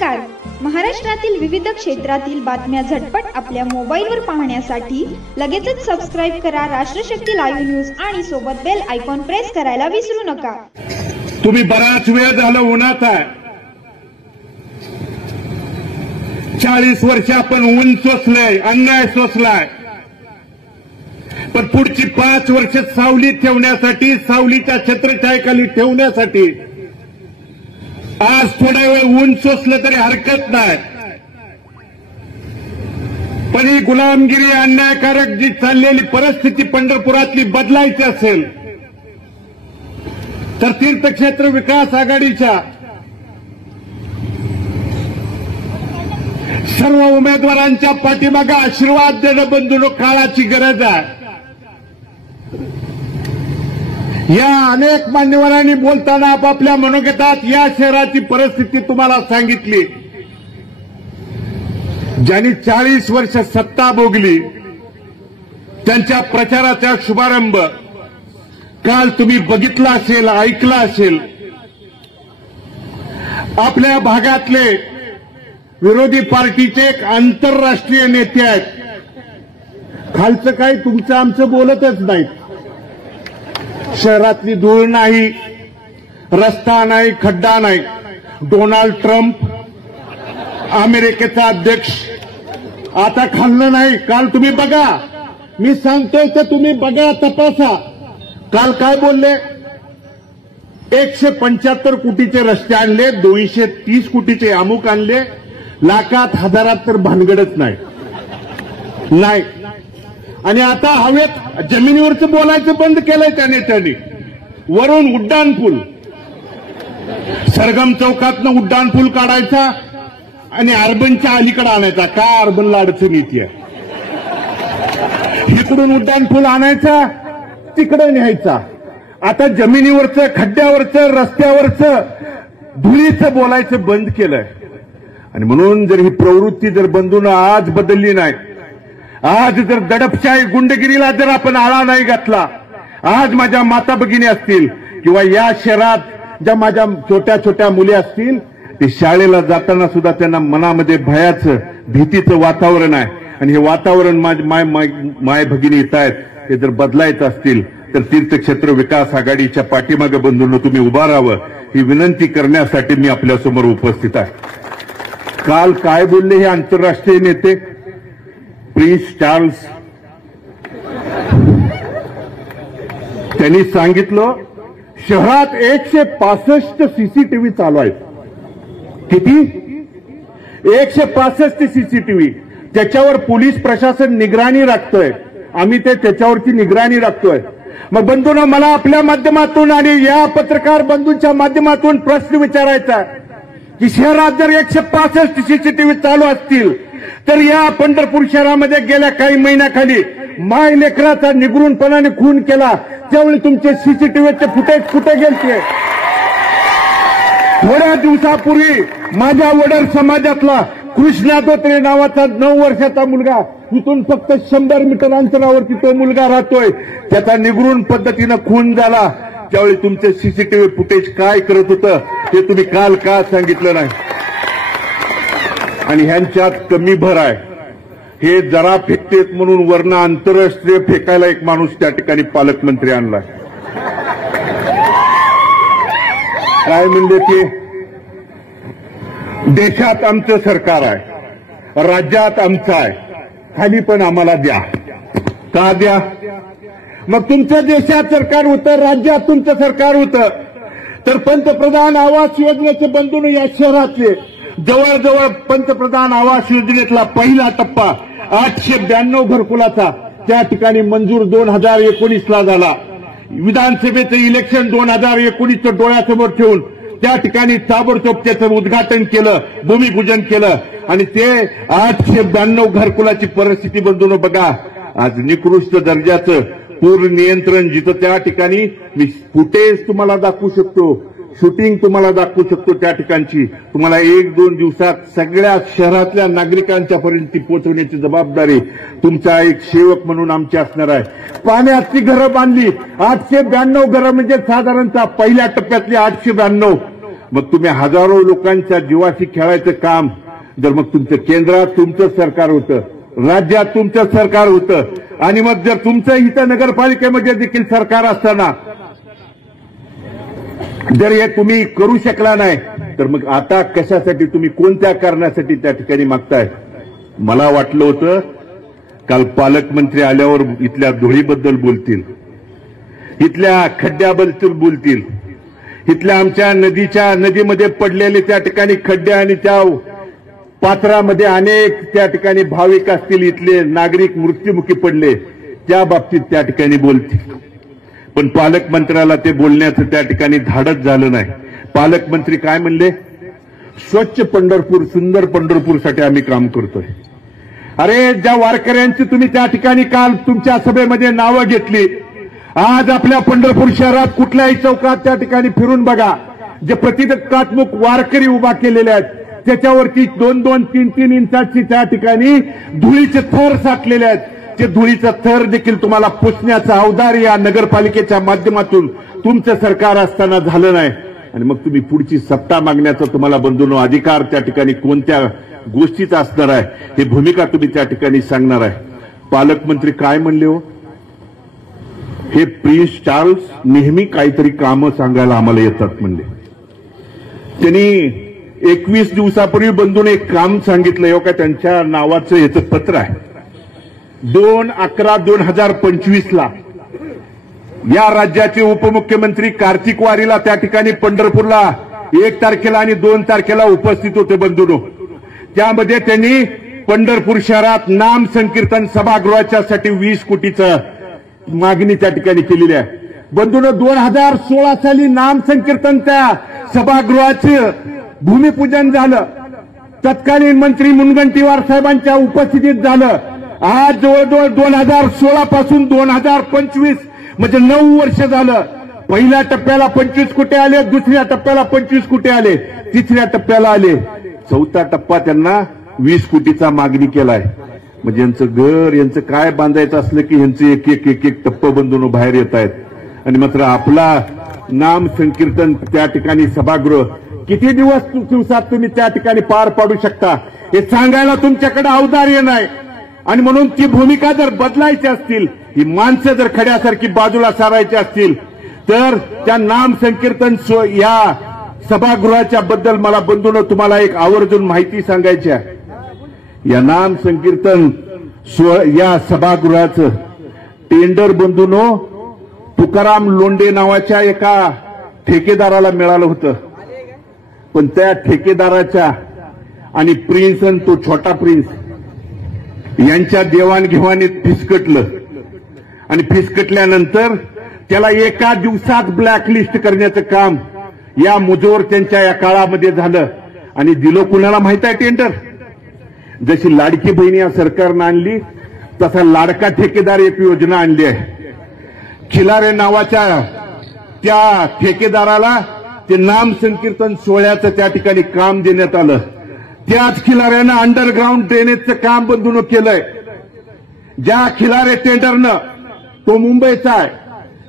नमस्कार. महाराष्ट्रातील विविध क्षेत्रातील बातम्या झटपट आपल्या मोबाईलवर पाहण्यासाठी लगेचच सबस्क्राईब करा राष्ट्रशक्ती लाईव्ह न्यूज आणि सोबत बेल आयकॉन प्रेस करायला विसरू नका. तुम्ही बराच वेळ झाला उन्हात आहे. 40 वर्ष आपण ऊन सोसलंय, अन्याय सोसलाय, पण पुढची 5 वर्ष सावलीत ठेवण्यासाठी, सावलीच्या छत्रछायेखाली ठेवण्यासाठी आज थोडा वेळ ऊन सोसलं तरी हरकत नाही. पण ही गुलामगिरी, अन्यायकारक जी चाललेली परिस्थिती पंढरपुरातली बदलायची असेल तर तीर्थक्षेत्र विकास आघाडीच्या सर्व उमेदवारांच्या पाठीमागे आशीर्वाद देणं बंधूंनो काळाची गरज आहे. या अनेक मान्यवरांनी बोलताना आपापल्या मनोगतात या शहराची परिस्थिती तुम्हाला सांगितली. ज्यांनी 40 वर्ष सत्ता भोगली त्यांच्या प्रचाराचा शुभारंभ काल तुम्ही बघितला असेल, ऐकला असेल. आपल्या भागातले विरोधी पार्टीचे एक आंतरराष्ट्रीय नेते आहेत. खालचं काही तुमचं आमचं बोलतच नाहीत. शहरातली धूळ नाही, रस्ता नाही, खड्डा नाही. डोनाल्ड ट्रम्प अमेरिकेचा अध्यक्ष आता खाल्लं नाही. काल तुम्ही बघा, मी सांगतोय तर तुम्ही बघा, तपासा. काल काय बोलले? 175 कोटीचे रस्ते आणले, 230 कोटीचे अमुक आणले, लाखात हजारात तर भानगडच नाही. आणि आता हवेत जमिनीवरचं बोलायचं बंद केलंय त्या नेत्यांनी. वरून उड्डाणपूल, सरगम चौकातनं उड्डाणपूल काढायचा आणि अर्बनच्या अलीकडे आणायचा. काय अर्बनला अडचण येते? इकडून उड्डाणपूल आणायचा, तिकडे न्यायचा. आता जमिनीवरचं, खड्ड्यावरचं, रस्त्यावरचं, धुळीचं बोलायचं बंद केलंय. आणि म्हणून जर ही प्रवृत्ती जर बंधूंनो आज बदलली नाही, आज जर दडपशाही गुंडगिरीला जर आपण आळा नाही घातला, आज माझ्या माता भगिनी असतील किंवा या शहरात ज्या माझ्या छोट्या छोट्या मुली असतील, ते शाळेला जाताना सुद्धा त्यांना मनामध्ये भयाचं, भीतीचं वातावरण आहे. आणि हे वातावरण माय भगिनी येत आहेत, हे जर बदलायचं असतील तर तीर्थक्षेत्र विकास आघाडीच्या पाठीमागे बंधूंनो तुम्ही उभा राहावं, ही विनंती करण्यासाठी मी आपल्यासमोर उपस्थित आहे. काल काय बोलले हे आंतरराष्ट्रीय नेते? प्रिन्स चार्ल्स त्यांनी सांगितलं शहरात 165 सीसीटीव्ही चालू आहेत. किती? 165 सीसीटीव्ही. त्याच्यावर पोलीस प्रशासन निगराणी राखतोय. आम्ही त्याच्यावरची निगराणी राखतोय. मग बंधूंनो, मला आपल्या माध्यमातून आणि या पत्रकार बंधूंच्या माध्यमातून प्रश्न विचारायचा की शहरात जर 165 सीसीटीव्ही चालू असतील तर या पंढरपूर शहरामध्ये गेल्या काही महिन्याखाली माय लेकराचा निगरूनपणाने खून केला, त्यावेळी तुमचे सीसीटीव्हीचे फुटेज कुठे गेलते? थोड्या दिवसापूर्वी माझ्या वडर समाजातला कृष्णा धोत्रे नावाचा 9 वर्षाचा मुलगा, इथून फक्त 100 मीटर अंतरावरती तो मुलगा राहतोय, त्याचा निगरून पद्धतीनं खून झाला. त्यावेळी तुमचे सीसीटीव्ही फुटेज काय करत होतं ते तुम्ही काल का सांगितलं नाही? आणि ह्यांच्यात कमी भर आहे. हे जरा फेकतेत म्हणून वरनं आंतरराष्ट्रीय फेकायला एक माणूस त्या ठिकाणी पालकमंत्री आणला. काय म्हणले ते? देशात आमचं सरकार आहे, राज्यात आमचं आहे, खाली पण आम्हाला द्या. का द्या? मग तुमचं देशात सरकार होतं, राज्यात तुमचं सरकार होतं, तर पंतप्रधान आवास योजनेचे बंधूंनो या शहरातले जवळजवळ पंतप्रधान आवास योजनेतला पहिला टप्पा 892 घरकुलाचा त्या ठिकाणी मंजूर 2019ला झाला. विधानसभेचं इलेक्शन 2019चं डोळ्यासमोर ठेवून त्या ठिकाणी ताबडतोब त्याचं उद्घाटन केलं, भूमिपूजन केलं. आणि ते 892 घरकुलाची परिस्थिती बंधूंनो बघा. आज निकृष्ट दर्जाचं पूर नियंत्रण, जिथं त्या ठिकाणी मी फुटेज तुम्हाला दाखवू शकतो, शूटिंग तुम्हाला दाखवू शकतो, त्या ठिकाणची तुम्हाला 1-2 दिवसात सगळ्या शहरातल्या नागरिकांच्या पर्यंत पोहोचवण्याची जबाबदारी तुमचा एक सेवक म्हणून आमची असणार आहे. पाण्याची घरं बांधली 892 घरं, म्हणजे साधारणतः पहिल्या टप्प्यातली 892 मग तुम्ही हजारो लोकांच्या जीवाशी खेळायचं काम जर मग तुमचं केंद्रात तुमचं सरकार होतं, राज्यात तुमचं सरकार होतं, आणि मग जर तुमचं इथं नगरपालिकेमध्ये देखील सरकार असताना जर हे तुम्ही करू शकला नाही, तर मग आता कशासाठी तुम्ही कोणत्या कारणासाठी त्या ठिकाणी मागताय? मला वाटलं होतं काल पालकमंत्री आल्यावर इथल्या धुळीबद्दल बोलतील, इथल्या खड्ड्याबद्दल बोलतील, इथल्या आमच्या नदीमध्ये पडलेले त्या ठिकाणी खड्डे आणि त्या पात्रामध्ये अनेक त्या ठिकाणी भाविक असतील, इथले नागरिक मृत्युमुखी पडले, त्या बाबतीत त्या ठिकाणी बोलतील. पण पालकमंत्र्याला ते बोलण्याचं त्या ठिकाणी धाडस झालं नाही. पालकमंत्री काय म्हणले? स्वच्छ पंढरपूर, सुंदर पंढरपूरसाठी आम्ही काम करतोय. अरे, ज्या वारकऱ्यांची तुम्ही त्या ठिकाणी काल तुमच्या सभेमध्ये नावं घेतली, आज आपल्या पंढरपूर शहरात कुठल्याही चौकात त्या ठिकाणी फिरून बघा, जे प्रतिकात्मक वारकरी उभा केलेले आहेत त्याच्यावरती 2-2, 3-3 इंचाची त्या ठिकाणी धुळीचे थर साठलेले आहेत. ते धुळीचा थर देखील तुम्हाला पुसण्याचा अवधार या नगरपालिकेच्या माध्यमातून तुमचं सरकार असताना झालं नाही. आणि मग तुम्ही पुढची सत्ता मागण्याचा तुम्हाला बंधूंनो अधिकार त्या ठिकाणी कोणत्या गोष्टीचा असणार आहे, हे भूमिका तुम्ही त्या ठिकाणी सांगणार आहे. पालकमंत्री काय म्हणले हो? हे प्रिन्स चार्ल्स नेहमी काहीतरी कामं सांगायला आम्हाला येतात म्हणले. त्यांनी 21 दिवसापूर्वी बंधून एक काम सांगितलं हो का, त्यांच्या नावाचं याचं पत्र आहे. 2/11/2025 या राज्याचे उपमुख्यमंत्री कार्तिक वारीला त्या ठिकाणी पंढरपूरला 1 तारखेला आणि 2 तारखेला उपस्थित होते बंधूंनो. त्यामध्ये त्यांनी पंढरपूर शहरात नाम संकीर्तन सभागृहाच्यासाठी 20 कोटीचं मागणी त्या ठिकाणी केलेली आहे. बंधूंनो, 2016 साली नाम संकीर्तन त्या सभागृहाचं भूमिपूजन झालं. तत्कालीन मंत्री मुनगंटीवार साहेबांच्या उपस्थितीत झालं. आज जवळजवळ 2016 पासून 2025 म्हणजे 9 वर्ष झालं. पहिल्या टप्प्याला 25 कोटी आले, दुसऱ्या टप्प्याला 25 कोटी आले, तिसऱ्या टप्प्याला आले, चौथा टप्पा त्यांना 20 कोटीचा मागणी केलाय. म्हणजे यांचं घर, यांचं काय बांधायचं असलं की यांचे एक टप्पा बंधून बाहेर येत आहेत. आणि मात्र आपला नाम संकीर्तन त्या ठिकाणी सभागृह किती दिवसात तुम्ही त्या ठिकाणी पार पाडू शकता हे सांगायला तुमच्याकडे औदार्य नाही. आणि म्हणून ती भूमिका जर बदलायची असतील, ही माणसं जर खड्यासारखी बाजूला सारायची असतील, तर त्या नाम संकीर्तन या सभागृहाच्या बद्दल मला बंधूंनो तुम्हाला एक आवर्जून माहिती सांगायची आहे. या नाम संकीर्तन या सभागृहाचं टेंडर बंधूंनो तुकाराम लोंढे नावाच्या एका ठेकेदाराला मिळालं होतं. पण त्या ठेकेदाराच्या आणि प्रिन्स आणि तो छोटा प्रिन्स यांच्या देवाणघेवाणीत फिसकटलं. आणि फिसकटल्यानंतर त्याला एका दिवसात ब्लॅकलिस्ट करण्याचं काम या मुजोर त्यांच्या या काळामध्ये झालं. आणि दिलं कुणाला माहित आहे टेंडर? जशी लाडकी बहीण या सरकारनं आणली तसा लाडका ठेकेदार एक योजना आणली आहे. खिलारे नावाच्या त्या ठेकेदाराला ते नाम संकीर्तन सोहळ्याचं त्या ठिकाणी काम देण्यात आलं. त्याच खिलाऱ्यानं अंडरग्राऊंड ड्रेनेजचं काम बंधून केलंय. ज्या खिलारे टेंडरनं, तो मुंबईचा आहे,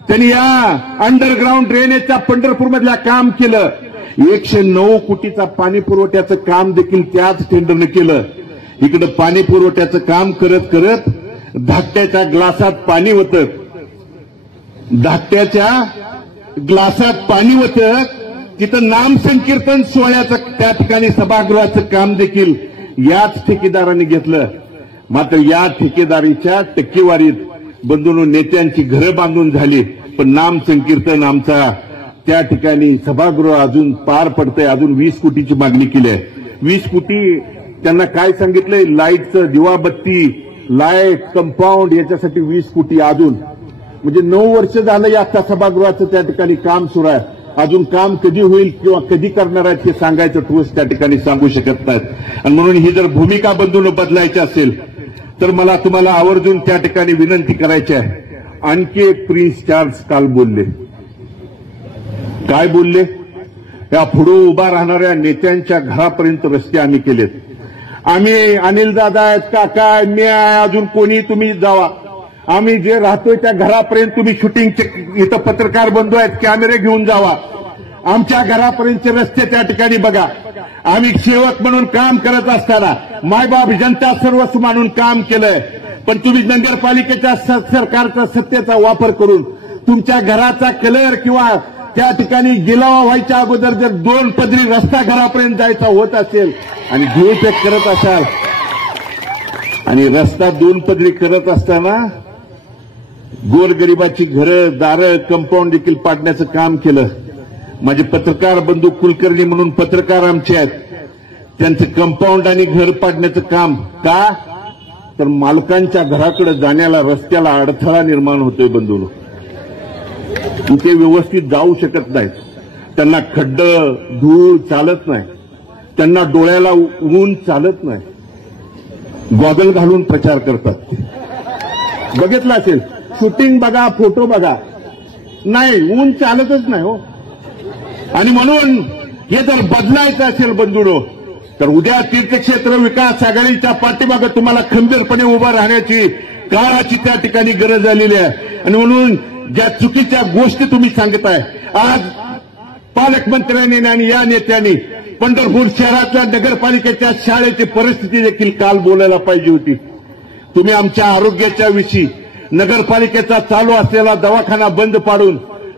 त्यांनी या अंडरग्राऊंड ड्रेनेजच्या पंढरपूरमधल्या काम केलं. 109 कोटीचा पाणी पुरवठ्याचं काम देखील त्याच टेंडरनं केलं. इकडे पाणी पुरवठ्याचं काम करत करत धाकट्याच्या ग्लासात पाणी होतं, धाकट्याच्या ग्लासात पाणी होतं, तिथं नाम संकीर्तन सोहळ्याचं त्या ठिकाणी सभागृहाचं काम देखील याच ठेकेदाराने घेतलं. मात्र या ठेकेदारीच्या टक्केवारीत बंधूंनो नेत्यांची घरं बांधून झाली, पण नाम संकीर्तन आमचा त्या ठिकाणी सभागृह अजून पार पडतंय. अजून 20 कोटीची मागणी केली आहे. 20 कोटी त्यांना काय सांगितलंय? लाईटचं, दिवाबत्ती, लाईट, कंपाऊंड याच्यासाठी 20 कोटी अजून. म्हणजे 9 वर्ष झालं या सभागृहाचं त्या ठिकाणी काम सुरू आहे. अजून काम कधी होईल किंवा कधी करणार आहेत हे सांगायचं ठोस त्या ठिकाणी सांगू शकत नाहीत. आणि म्हणून ही जर भूमिका बंधून बदलायची असेल तर मला तुम्हाला आवर्जून त्या ठिकाणी विनंती करायची आहे. आणखी एक प्रिन्स चार्ल्स काल बोलले. काय बोलले? या पुढे उभा राहणाऱ्या नेत्यांच्या घरापर्यंत रस्ते आम्ही केलेत. आम्ही अनिल दादा आहेत, काका, मी आहे, अजून कोणी तुम्ही जावा, आम्ही जे राहतोय त्या घरापर्यंत तुम्ही शूटिंगचे इथं पत्रकार बंधू आहेत, कॅमेरे घेऊन जावा. आमच्या घरापर्यंतचे रस्ते त्या ठिकाणी बघा. आम्ही सेवक म्हणून काम करत असताना मायबाप जनता सर्वस्व मानून काम केलंय. पण तुम्ही नगरपालिकेच्या सरकारचा सत्तेचा वापर करून तुमच्या घराचा कलर किंवा त्या ठिकाणी गिलावा व्हायच्या अगोदर जर 2 पदरी रस्ता घरापर्यंत जायचा होत असेल आणि जीवपेक करत असाल आणि रस्ता 2 पदरी करत असताना गोरगरिबाची घरं दारं कंपाऊंड देखील पाडण्याचं काम केलं. माझे पत्रकार बंधू कुलकर्णी म्हणून पत्रकार आमचे आहेत, त्यांचं कंपाऊंड आणि घर पाडण्याचं काम का, तर मालकांच्या घराकडे जाण्याला रस्त्याला अडथळा निर्माण होतोय. बंधूंनो, ते व्यवस्थित जाऊ शकत नाहीत. त्यांना खड्ड धूळ चालत नाही, त्यांना डोळ्याला ऊन चालत नाही. गॉगल घालून प्रचार करतात. बघितलं असेल, शूटिंग बघा, फोटो बघा, नाही ऊन चालतच नाही हो. आणि म्हणून हे जर बदलायचं असेल बंधूंनो, तर उद्या तीर्थक्षेत्र विकास आघाडीच्या पाठीमागे तुम्हाला खंबीरपणे उभं राहण्याची काळाची त्या ठिकाणी गरज झालेली आहे. आणि म्हणून ज्या चुकीच्या गोष्टी तुम्ही सांगताय, आज पालकमंत्र्यांनी आणि या नेत्यांनी पंढरपूर शहरातल्या नगरपालिकेच्या शाळेची परिस्थिती देखील काल बोलायला पाहिजे होती. तुम्ही आमच्या आरोग्याच्या विषयी नगरपालिकेचा चालू असलेला दवाखाना बंद पाडून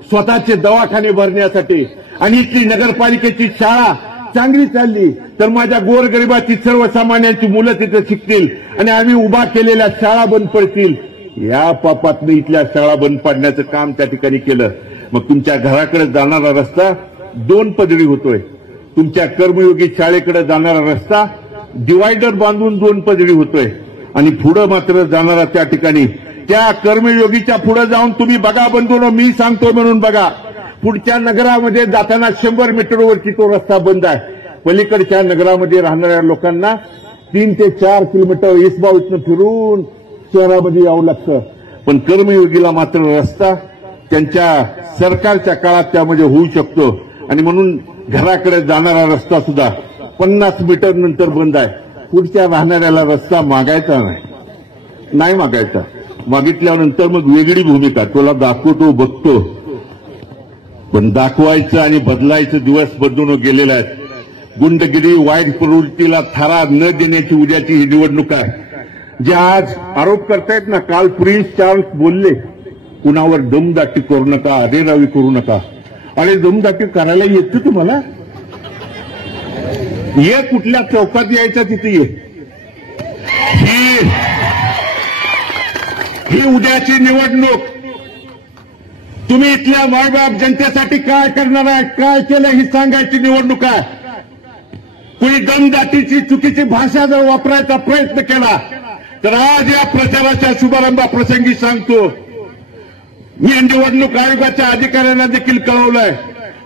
स्वतःचे दवाखाने भरण्यासाठी आणि इथली नगरपालिकेची शाळा चांगली चालली तर माझ्या गोरगरिबाची सर्वसामान्यांची मुलं तिथे शिकतील आणि आम्ही उभा केलेल्या शाळा बंद पडतील, या पापातनं इथल्या शाळा बंद पाडण्याचं काम त्या ठिकाणी केलं. मग तुमच्या घराकडे जाणारा रस्ता 2 पदरी होतोय. तुमच्या कर्मयोगी शाळेकडे जाणारा रस्ता डिवायडर बांधून 2 पदरी होतोय. आणि पुढे मात्र जाणारा त्या ठिकाणी त्या कर्मयोगीच्या पुढे जाऊन तुम्ही बघा बंधूंनो, मी सांगतो म्हणून बघा, पुढच्या नगरामध्ये जाताना 100 मीटरवरची तो रस्ता बंद आहे. पलीकडच्या नगरामध्ये राहणाऱ्या लोकांना 3 ते 4 किलोमीटर इसबाव फिरून शहरामध्ये यावं लागतं. पण कर्मयोगीला मात्र रस्ता त्यांच्या सरकारच्या काळात त्यामध्ये होऊ शकतो. आणि म्हणून घराकडे जाणारा रस्ता सुद्धा 50 मीटर नंतर बंद आहे. पुढच्या राहणाऱ्याला रस्ता मागायचा नाही मागायचा. मागितल्यानंतर मग वेगळी भूमिका, तुला दाखवतो बघतो. पण दाखवायचं आणि बदलायचं दिवस बदलून गेलेले आहेत. गुंडगिरी वाईट प्रवृत्तीला थारा न देण्याची उद्याची ही निवडणूक आहे. जे आज आरोप करतायत ना, काल प्रिन्स चार्ल्स बोलले कुणावर दमदाटी करू नका, अरेरावी करू नका. अरे दमदाटी करायला येतं तुम्हाला? ये कुठल्या चौकात यायचा तिथे ये. ही उद्याची निवडणूक तुम्ही इथल्या मायबाप जनतेसाठी काय करणार आहे, काय केलं ही सांगायची निवडणूक आहे. कुणी दमदाटीची चुकीची भाषा जर वापरायचा प्रयत्न केला तर आज या प्रचाराच्या शुभारंभाप्रसंगी सांगतो, मी निवडणूक आयोगाच्या अधिकाऱ्यांना देखील कळवलंय,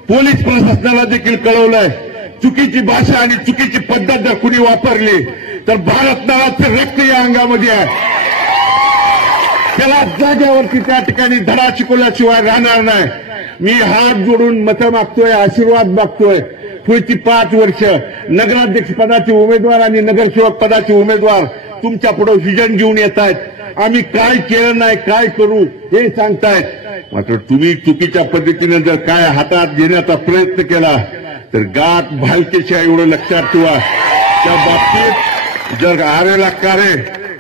पोलीस प्रशासनाला देखील कळवलंय, चुकीची भाषा आणि चुकीची पद्धत जर कुणी वापरली तर भारत नावाचं रक्त या अंगामध्ये आहे. त्याला जाग्यावरती त्या ठिकाणी धडा शिकवल्याशिवाय राहणार नाही. मी हात जोडून मतं मागतोय, आशीर्वाद मागतोय. पुढची 5 वर्ष नगराध्यक्ष पदाचे उमेदवार आणि नगरसेवक पदाचे उमेदवार तुमच्या पुढे विजन घेऊन येत आहेत. आम्ही काय केलं नाही, काय करू हे सांगतायत. मात्र तुम्ही चुकीच्या पद्धतीने जर काय हातात घेण्याचा प्रयत्न केला तर गाठ भालकेच्या एवढं लक्षात ठेवा. त्या बाबतीत जर आरेला कारे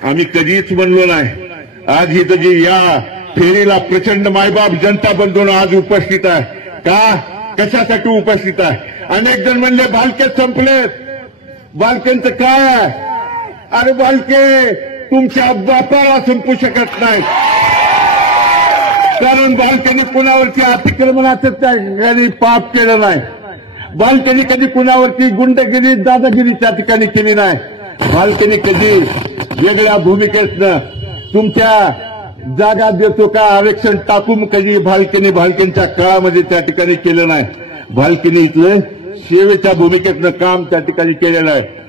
आम्ही कधीच म्हणलो नाही. आज ही जी या फेरीला प्रचंड मायबाप जनता बंधून आज उपस्थित आहे. का, कशासाठी उपस्थित आहे? अनेक जण म्हणले भालके संपलेत. बालकेंचं काय आहे? अरे बालके तुमच्या बापाला संपू शकत नाही, कारण बालकेने कुणावरती अतिक्रमणाचं त्या ठिकाणी पाप केलं नाही. बालकेने कधी कुणावरती गुंडगिरी दादागिरी त्या ठिकाणी केली नाही. बालकेने कधी वेगळ्या भूमिकेतनं तुमच्या जागा देतो का आरक्षण टाकून कधी भालकेंच्या काळामध्ये त्या ठिकाणी केलं नाही. भालकेने इथलं सेवेच्या भूमिकेतनं काम त्या ठिकाणी केलेलं आहे.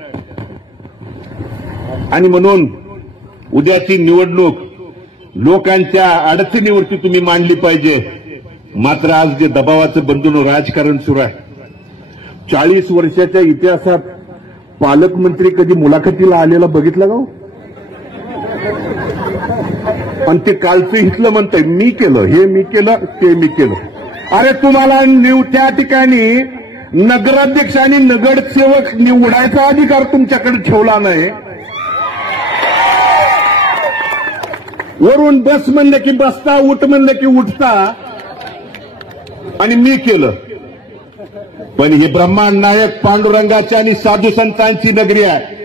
आणि म्हणून उद्याची निवडणूक लोकांच्या अडचणीवरती तुम्ही मांडली पाहिजे. मात्र आज जे दबावाचं बंधून राजकारण सुरू आहे, 40 वर्षाच्या इतिहासात पालकमंत्री कधी मुलाखतीला आलेला बघितला का? आणि ते कालचं इथलं म्हणतंय मी केलं, हे मी केलं, ते मी केलं. अरे तुम्हाला त्या ठिकाणी नगराध्यक्ष आणि नगरसेवक निवडायचा अधिकार तुमच्याकडे ठेवला नाही. वरून बस म्हणलं की बसता, उठ म्हणलं की उठता. आणि मी केलं. पण ही ब्रह्मांड नायक पांडुरंगाची आणि साधू संतांची नगरी आहे.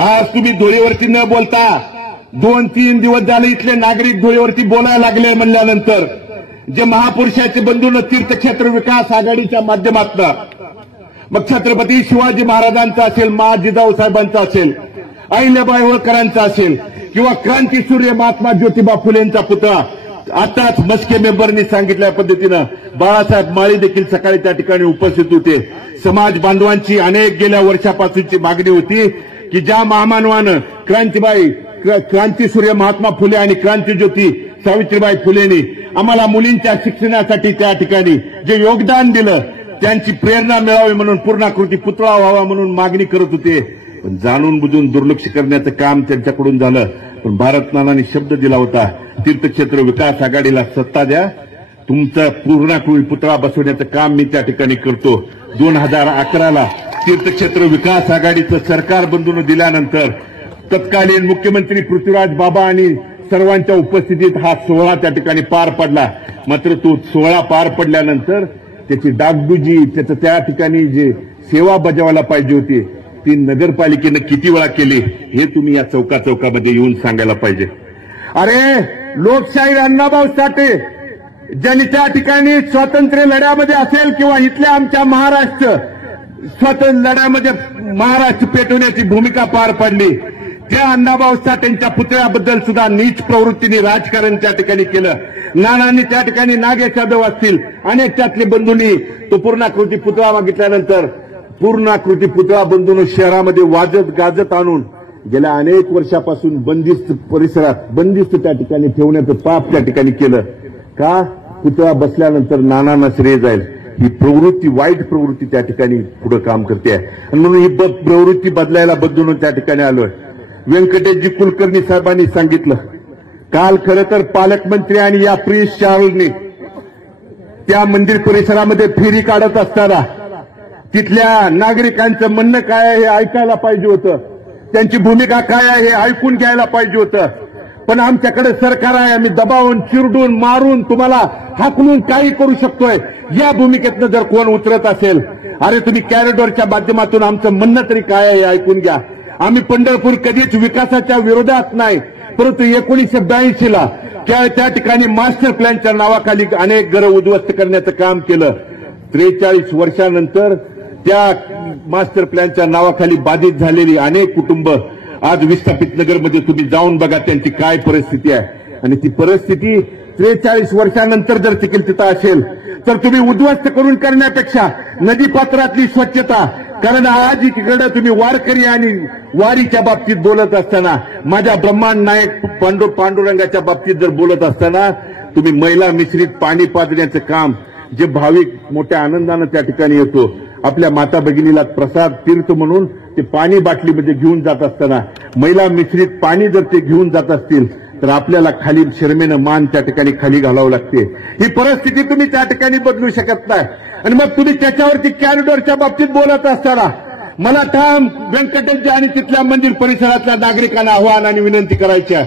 आज तुम्ही धुळीवरती न बोलता 2-3 दिवस झाले इथले नागरिक धुळीवरती बोलायला लागले म्हणल्यानंतर जे महापुरुषाचे बंधून तीर्थक्षेत्र विकास आघाडीच्या माध्यमातून मग छत्रपती शिवाजी महाराजांचा असेल, मा जिजाऊसाहेबांचा असेल, अहिल्याबाई होळकरांचा असेल किंवा क्रांतीसूर्य महात्मा ज्योतिबा फुलेंचा पुतळा, आताच मस्के मेंबरनी सांगितल्या पद्धतीनं बाळासाहेब माळी देखील सकाळी त्या ठिकाणी उपस्थित होते. समाज बांधवांची अनेक गेल्या वर्षापासूनची मागणी होती की ज्या महामानवानं क्रांतीसूर्य महात्मा फुले आणि क्रांतीज्योती सावित्रीबाई फुलेंनी आम्हाला मुलींच्या शिक्षणासाठी त्या ठिकाणी जे योगदान दिलं त्यांची प्रेरणा मिळावी म्हणून पूर्णाकृती पुतळा व्हावा म्हणून मागणी करत होते. पण जाणून बुजून दुर्लक्ष करण्याचं काम त्यांच्याकडून झालं. पण भारत नानांनी शब्द दिला होता, तीर्थक्षेत्र विकास आघाडीला सत्ता द्या, तुमचा पूर्णाकृती पुतळा बसवण्याचं काम मी त्या ठिकाणी करतो. 2011ला तीर्थक्षेत्र विकास आघाडीचं सरकार बंधून दिल्यानंतर तत्कालीन मुख्यमंत्री पृथ्वीराज बाबा आणि सर्वांच्या उपस्थितीत हा सोहळा त्या ठिकाणी पार पडला. मात्र तो सोहळा पार पडल्यानंतर त्याची डागडुजी, त्याचं त्या ठिकाणी जे सेवा बजावायला पाहिजे होती ती नगरपालिकेनं किती वेळा केली हे तुम्ही या चौकामध्ये येऊन सांगायला पाहिजे. अरे लोकशाही अण्णाभाऊ साठे ज्यांनी त्या ठिकाणी स्वातंत्र्य लढ्यामध्ये असेल किंवा इथल्या आमच्या महाराष्ट्र स्वातंत्र्य लढ्यामध्ये महाराष्ट्र पेटवण्याची भूमिका पार पाडली, त्या अण्णाभाऊ साठेंच्या पुतळ्याबद्दल सुद्धा नीच प्रवृत्तीने राजकारण त्या ठिकाणी केलं. नानांनी त्या ठिकाणी नागेश यादव असतील अनेक त्यातले बंधूंनी तो पूर्णाकृती पुतळा मागितल्यानंतर पूर्णाकृती पुतळा बंधून शहरामध्ये वाजत गाजत आणून गेल्या अनेक वर्षापासून बंदिस्त परिसरात बंदिस्त त्या ठिकाणी ठेवण्याचं पाप त्या ठिकाणी केलं. का? पुतळा बसल्यानंतर नानांना श्रेय जाईल. ही प्रवृत्ती, वाईट प्रवृत्ती त्या ठिकाणी पुढे काम करते आहे आणि म्हणून ही प्रवृत्ती बदलायला बदलून त्या ठिकाणी आलोय. व्यंकटेशजी कुलकर्णी साहेबांनी सांगितलं काल खरं तर पालकमंत्री आणि या प्रिन्स चार्ल्सने त्या मंदिर परिसरामध्ये फेरी काढत असताना तिथल्या नागरिकांचं म्हणणं काय आहे हे ऐकायला पाहिजे होतं, त्यांची भूमिका काय आहे हे ऐकून घ्यायला पाहिजे होतं. पण आमच्याकडे सरकार आहे, आम्ही दबावून, चिरडून, मारून, तुम्हाला हाकलून काही करू शकतोय, या भूमिकेतनं जर कोण उतरत असेल, अरे तुम्ही कॅरिडॉरच्या माध्यमातून आमचं म्हणणं तरी काय आहे हे ऐकून घ्या. आम्ही पंढरपूर कधीच विकासाच्या विरोधात नाही, परंतु 1982ला त्या ठिकाणी मास्टर प्लॅनच्या नावाखाली अनेक घरं उद्ध्वस्त करण्याचं काम केलं. 43 वर्षानंतर त्या मास्टर प्लॅनच्या नावाखाली बाधित झालेली अनेक कुटुंब आज विस्थापित नगरमध्ये तुम्ही जाऊन बघा त्यांची काय परिस्थिती आहे. आणि ती परिस्थिती 43 वर्षानंतर जर तिथं असेल तर तुम्ही उद्ध्वस्त करून करण्यापेक्षा नदीपात्रातली स्वच्छता, कारण आज इकडे तुम्ही वारकरी आणि वारीच्या बाबतीत बोलत असताना, माझ्या ब्रह्मांड नायक पांडुरंगाच्या बाबतीत जर बोलत असताना तुम्ही महिला मिश्रित पाणी पाजण्याचं काम जे भाविक मोठ्या आनंदानं त्या ठिकाणी येतो, आपल्या माता भगिनीला प्रसाद तीर्थ म्हणून ते पाणी बाटलीमध्ये घेऊन जात असताना महिला मिश्रित पाणी जर ते घेऊन जात असतील तर आपल्याला खाली शर्मेनं मान त्या ठिकाणी खाली घालावं लागते. ही परिस्थिती तुम्ही त्या ठिकाणी बदलू शकत नाही. आणि मग तुम्ही त्याच्यावरती कॅरिडॉरच्या बाबतीत बोलत असताना मला ठाम व्यंकटेशजी आणि तिथल्या मंदिर परिसरातल्या नागरिकांना आव्हान आणि विनंती करायच्या.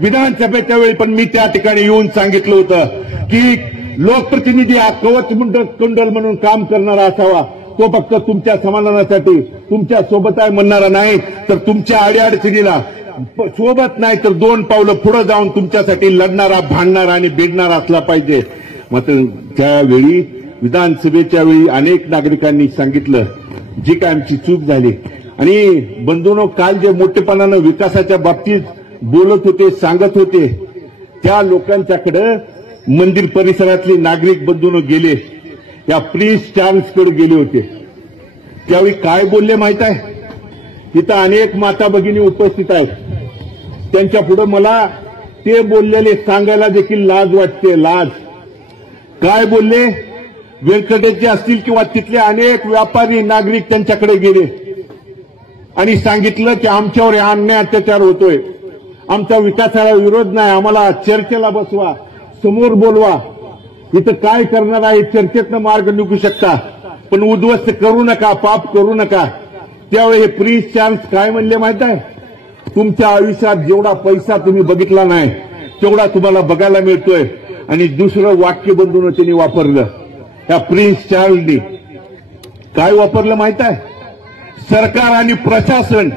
विधानसभेच्या वेळी पण मी त्या ठिकाणी येऊन सांगितलं होतं की लोकप्रतिनिधी हा कवचकुंडल म्हणून काम करणारा असावा, तो फक्त तुमच्या समाधानासाठी तुमच्या सोबत आहे म्हणणारा नाही, तर तुमच्या अडीअडचणीला सोबत नाही तर 2 पावलं पुढे जाऊन तुमच्यासाठी लढणारा, भांडणारा आणि भिडणारा असला पाहिजे. मात्र त्यावेळी विधानसभेच्या वेळी अनेक नागरिकांनी सांगितलं जी काय आमची चूक झाली. आणि बंधूंनो, काल जे मोठेपणानं विकासाच्या बाबतीत बोलत होते, सांगत होते, त्या लोकांच्याकडे मंदिर परिसरातले नागरिक बंधूंनो गेले, या प्रिन्स चार्ल्सकडे गेले होते. त्यावेळी काय बोलले माहित आहे? तिथं अनेक माता भगिनी उपस्थित आहेत, त्यांच्या पुढे मला ते बोललेले सांगायला देखील लाज वाटते. लाज. काय बोलले? व्यंकटेशजी असतील किंवा तिथले अनेक व्यापारी नागरिक त्यांच्याकडे गेले आणि सांगितलं की आमच्यावर अन्याय अत्याचार होतोय, आमच्या विकासाला विरोध नाही, आम्हाला चर्चेला बसवा, समोर बोलवा. इथं काय करणार आहे चर्चेतनं मार्ग निघू शकता, पण उद्ध्वस्त करू नका, पाप करू नका. त्यावेळी हे प्रिन्स चार्ल्स काय म्हणले माहित आहे? तुमच्या आयुष्यात जेवढा पैसा तुम्ही बघितला नाही तेवढा तुम्हाला बघायला मिळतोय. आणि दुसरं वाक्य बंधून त्यांनी वापरलं, त्या प्रिन्स चार्ल्सनी काय वापरलं माहित आहे? सरकार आणि प्रशासन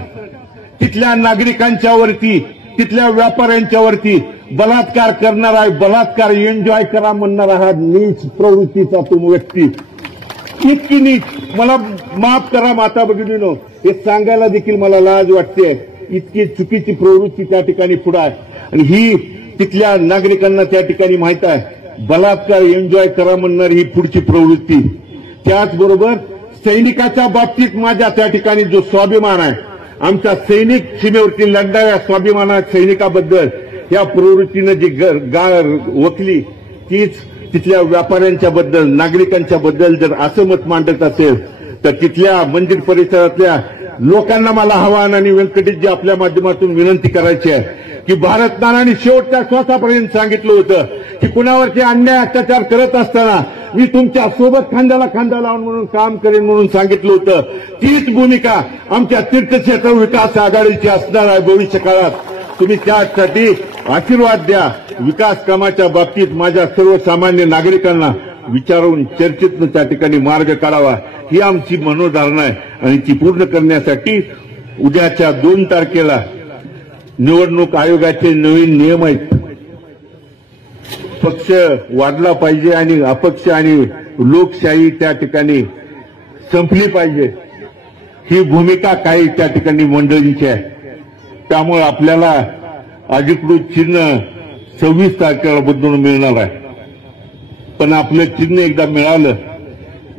तिथल्या नागरिकांच्या वरती, तिथल्या व्यापाऱ्यांच्या वरती बलात्कार करणार आहे, बलात्कार एन्जॉय करा म्हणणारा हा नीच प्रवृत्तीचा तो व्यक्ती. इतकी नीच, मला माफ करा माता भगिनीनो, हे सांगायला देखील मला लाज वाटते. इतकी चुकीची प्रवृत्ती त्या ठिकाणी पुढे आहे. आणि ही तिथल्या नागरिकांना त्या ठिकाणी माहित आहे, बलात्कार एन्जॉय करा म्हणणारी ही पुढची प्रवृत्ती. त्याचबरोबर सैनिकाच्या बाबतीत माझ्या त्या ठिकाणी जो स्वाभिमान आहे, आमच्या सैनिक सीमेवरती लढणाऱ्या स्वाभिमानात सैनिकाबद्दल या प्रवृत्तीनं जी वकली, तीच तिथल्या व्यापाऱ्यांच्या बद्दल, नागरिकांच्या बद्दल जर असं मत मांडत असेल तर तिथल्या मंदिर परिसरातल्या लोकांना मला आव्हान आणि व्यंकटेशजी आपल्या माध्यमातून विनंती करायची आहे की भारतनानांनी शेवटच्या श्वासापर्यंत सांगितलं होतं की कुणावरचे अन्याय अत्याचार करत असताना मी तुमच्या सोबत खांद्याला खांदा लावून म्हणून काम करेन म्हणून सांगितलं होतं. तीच भूमिका आमच्या तीर्थक्षेत्र विकास आघाडीची असणार आहे भविष्य काळात. तुम्ही त्यासाठी आशीर्वाद द्या. विकास कामाच्या बाबतीत माझ्या सर्वसामान्य नागरिकांना विचारून चर्चेतनं त्या ठिकाणी मार्ग काढावा, ही आमची मनोधारणा आहे. आणि ती पूर्ण करण्यासाठी उद्याच्या 2 तारखेला निवडणूक आयोगाचे नवीन नियम आहेत. पक्ष वाढला पाहिजे आणि अपक्ष आणि लोकशाही त्या ठिकाणी संपली पाहिजे, ही भूमिका काही त्या ठिकाणी मंडळींची आहे. त्यामुळे आपल्याला अधिकृत चिन्ह 26 तारखेला बदलून मिळणार आहे. पण आपलं चिन्ह एकदा मिळालं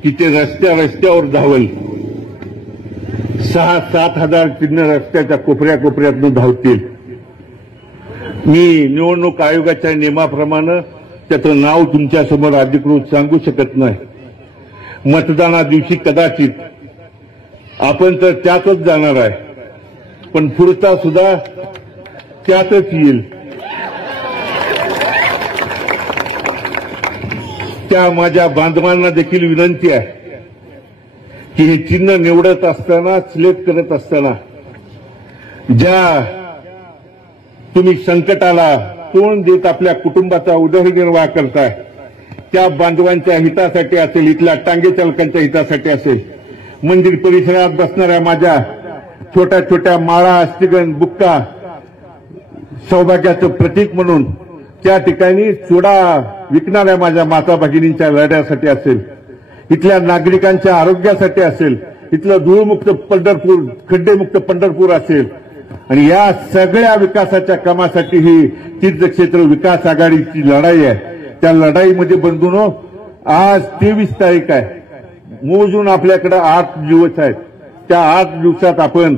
की ते रस्त्यावर धावल. 6-7 हजार चिन्ह रस्त्याच्या कोपऱ्यातून धावतील. मी निवडणूक आयोगाच्या नियमाप्रमाणे त्याचं नाव तुमच्यासमोर अधिकृत सांगू शकत नाही. मतदाना दिवशी कदाचित आपण तर त्यातच जाणार आहे, पण पुढचा सुद्धा त्यातच येईल. त्या माझ्या बांधवांना देखील विनंती आहे की हे चिन्ह निवडत असताना, सिलेक्ट करत असताना ज्या तुम्ही संकटाला तोंड देत आपल्या कुटुंबाचा उदरनिर्वाह करताय, त्या बांधवांच्या हितासाठी असेल, इथल्या टांगे चालकांच्या हितासाठी असेल, मंदिर परिसरात बसणाऱ्या माझ्या छोट्या छोट्या माळा, अस्थिगण, बुक्का सौभाग्याचं प्रतीक म्हणून त्या ठिकाणी चुडा विकणाऱ्या माझ्या माता भगिनींच्या लढ्यासाठी असेल, इथल्या नागरिकांच्या आरोग्यासाठी असेल, इथलं धूळमुक्त पंढरपूर, खड्डेमुक्त पंढरपूर असेल, आणि या सगळ्या विकासाच्या कामासाठी ही तीर्थक्षेत्र विकास आघाडीची लढाई आहे. त्या लढाईमध्ये बंधूंनो, आज 23 तारीख आहे, मोजून आपल्याकडे 8 दिवस आहेत. त्या 8 दिवसात आपण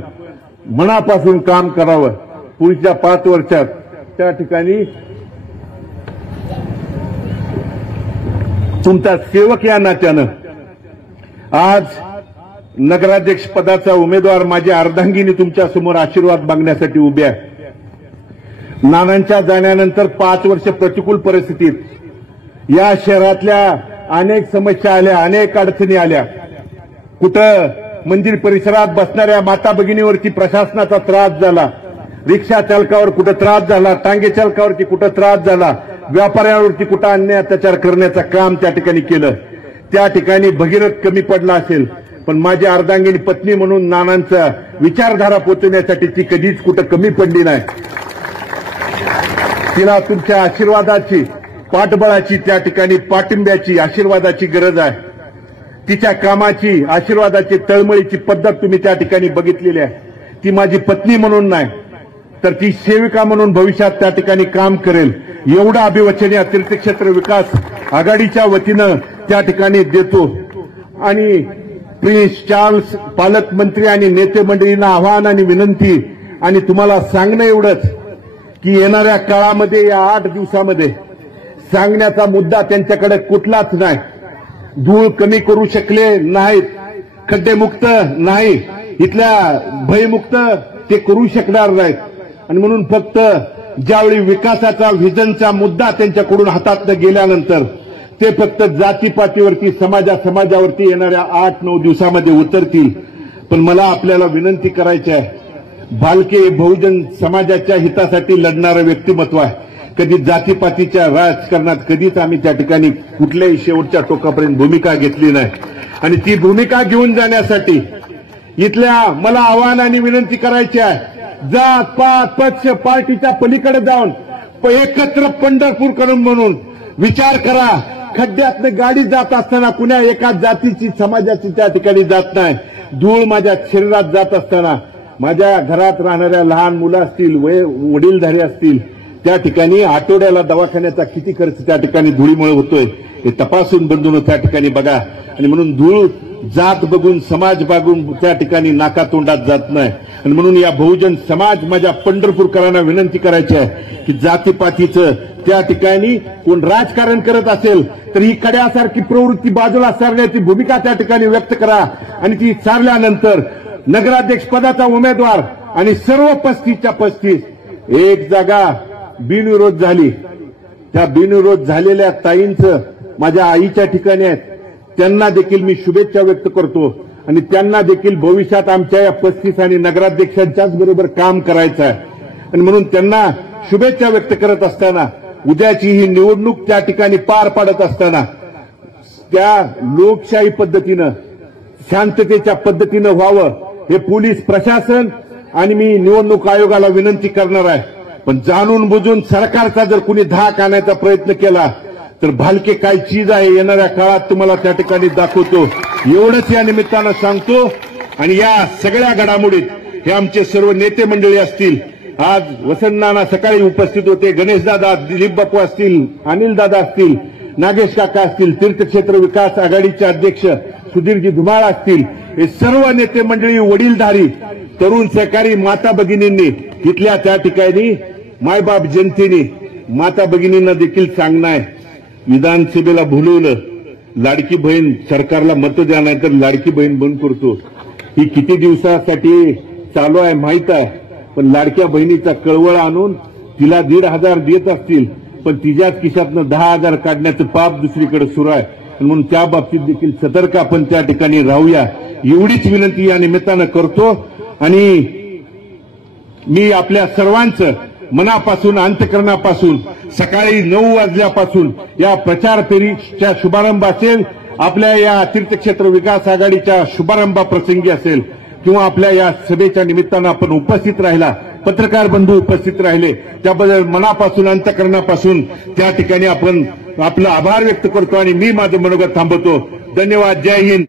मनापासून काम करावं. पुढच्या 5 वर्षात त्या ठिकाणी तुमचा सेवक या नात्यानं आज नगराध्यक्ष पदाचा उमेदवार माझ्या अर्धांगिनी तुमच्या समोर आशीर्वाद मागण्यासाठी उभ्या आहे. नानांच्या जाण्यानंतर 5 वर्ष प्रतिकूल परिस्थितीत या शहरातल्या अनेक समस्या आल्या, अनेक अडचणी आल्या. कुठं मंदिर परिसरात बसणाऱ्या माता भगिनीवरती प्रशासनाचा त्रास झाला, रिक्षा चालकावर कुठं त्रास झाला, टांगे चालकावरती कुठं त्रास झाला, व्यापाऱ्यांवरती कुठं अन्याय अत्याचार करण्याचं काम त्या ठिकाणी केलं. त्या ठिकाणी भगीरथ कमी पडला असेल, पण माझी अर्धांगिनी पत्नी म्हणून नानांचा विचारधारा पोचवण्यासाठी ती कधीच कुठं कमी पडली नाही. तिला तुमच्या आशीर्वादाची, पाठबळाची, त्या ठिकाणी पाठिंब्याची, आशीर्वादाची गरज आहे. तिच्या कामाची, आशीर्वादाची, तळमळीची पद्धत तुम्ही त्या ठिकाणी बघितलेली आहे. ती माझी पत्नी म्हणून नाही तर ती सेविका म्हणून भविष्यात त्या ठिकाणी काम करेल, एवढं अभिवचन या तीर्थक्षेत्र विकास आघाडीच्या वतीनं त्या ठिकाणी देतो. आणि प्रिन्स चार्ल्स पालकमंत्री आणि नेते मंडळींना आव्हान आणि विनंती आणि तुम्हाला सांगणं एवढंच की येणाऱ्या काळामध्ये या 8 दिवसामध्ये सांगण्याचा मुद्दा त्यांच्याकडे कुठलाच नाही. धूळ कमी करू शकले नाहीत, खड्डेमुक्त नाही, इथल्या भयमुक्त ते करू शकणार नाहीत. आणि म्हणून फक्त ज्यावेळी विकासाचा व्हिजनचा मुद्दा त्यांच्याकडून हातातनं गेल्यानंतर ते फक्त जातीपातीवरती समाजावरती येणाऱ्या 8-9 दिवसामध्ये उतरतील. पण मला आपल्याला विनंती करायची आहे, भालके बहुजन समाजाच्या हितासाठी लढणारं व्यक्तिमत्व आहे. कधी जातीपातीच्या राजकारणात कधीच आम्ही त्या ठिकाणी कुठल्याही शेवटच्या टोकापर्यंत भूमिका घेतली नाही. आणि ती भूमिका घेऊन जाण्यासाठी इथल्या मला आव्हान आणि विनंती करायची आहे, जात पात पक्ष पार्टीच्या पलीकडे जाऊन एकत्र पंढरपूर करून म्हणून विचार करा. खड्ड्यातनं गाडी जात असताना कुण्या एका जातीची समाजाची त्या ठिकाणी जात नाही. धूळ माझ्या शरीरात जात असताना माझ्या घरात राहणाऱ्या लहान मुलं असतील, वडीलधारी असतील, त्या ठिकाणी आठवड्याला दवाखान्याचा किती खर्च त्या ठिकाणी धुळीमुळे होतोय हे तपासून बंधून त्या ठिकाणी बघा. आणि म्हणून धूळ जात बघून समाज बघून त्या ठिकाणी नाकातोंडात जात नाही. आणि म्हणून या बहुजन समाज माझ्या पंढरपूरकरांना विनंती करायची आहे की जातीपातीचं त्या ठिकाणी कोण राजकारण करत असेल तर ही कड्यासारखी प्रवृत्ती बाजूला सारण्याची भूमिका त्या ठिकाणी व्यक्त करा. आणि ती सारल्यानंतर नगराध्यक्ष पदाचा उमेदवार आणि सर्व 35च्या 35 एक जागा बिनविरोध झाली. त्या बिनविरोध झालेल्या ताईंचं माझ्या आईच्या ठिकाणी आहेत, त्यांना देखील मी शुभेच्छा व्यक्त करतो. आणि त्यांना देखील भविष्यात आमच्या या 35 आणि नगराध्यक्षांच्याच बरोबर काम करायचं आहे. आणि म्हणून त्यांना शुभेच्छा व्यक्त करत असताना उद्याची ही निवडणूक त्या ठिकाणी पार पाडत असताना त्या लोकशाही पद्धतीनं शांततेच्या पद्धतीनं व्हावं हे पोलीस प्रशासन आणि मी निवडणूक आयोगाला विनंती करणार आहे. पण जाणून बुजून सरकारचा जर कुणी धाक आणायचा प्रयत्न केला तर भालके काय चीज आहे येणाऱ्या काळात तुम्हाला त्या ठिकाणी दाखवतो. एवढंच या निमित्तानं सांगतो. आणि या सगळ्या घडामोडीत हे आमचे सर्व नेते मंडळी असतील, आज वसंतनाना सकाळी उपस्थित होते, गणेशदादा, दिलीप बापू असतील, अनिलदादा असतील, नागेश काका असतील, तीर्थक्षेत्र विकास आघाडीचे अध्यक्ष सुधीरजी धुमाळ असतील, हे सर्व नेते मंडळी, वडीलधारी, तरुण सहकारी माता भगिनींनी इथल्या त्या ठिकाणी मायबाप जनतेने माता भगिनींना देखील सांगणं आहे, विधानसभेला बोलवलं, लाडकी बहीण सरकारला मत द्या नाही तर लाडकी बहीण बंद करतो. ही किती दिवसासाठी चालू आहे माहित आहे. पण लाडक्या बहिणीचा कळवळ आणून तिला 1,500 देत असतील, पण तिच्याच खिशातनं 10,000 काढण्याचं पाप दुसरीकडे सुरू आहे. म्हणून त्या बाबतीत देखील सतर्क आपण त्या ठिकाणी राहूया, एवढीच विनंती या निमित्तानं करतो. आणि मी आपल्या सर्वांचं मनापासून अंतःकरणापासून सकाळी 9 वाजल्यापासून या प्रचार फेरीच्या शुभारंभ असेल, आपल्या या तीर्थक्षेत्र विकास आघाडीच्या शुभारंभाप्रसंगी असेल किंवा आपल्या या सभेच्या निमित्तानं आपण उपस्थित राहिला, पत्रकार बंधू उपस्थित राहिले, त्याबद्दल मनापासून अंतःकरणापासून त्या ठिकाणी आपण आपलं आभार व्यक्त करतो. आणि मी माझं मनोगत थांबवतो. धन्यवाद. जय हिंद.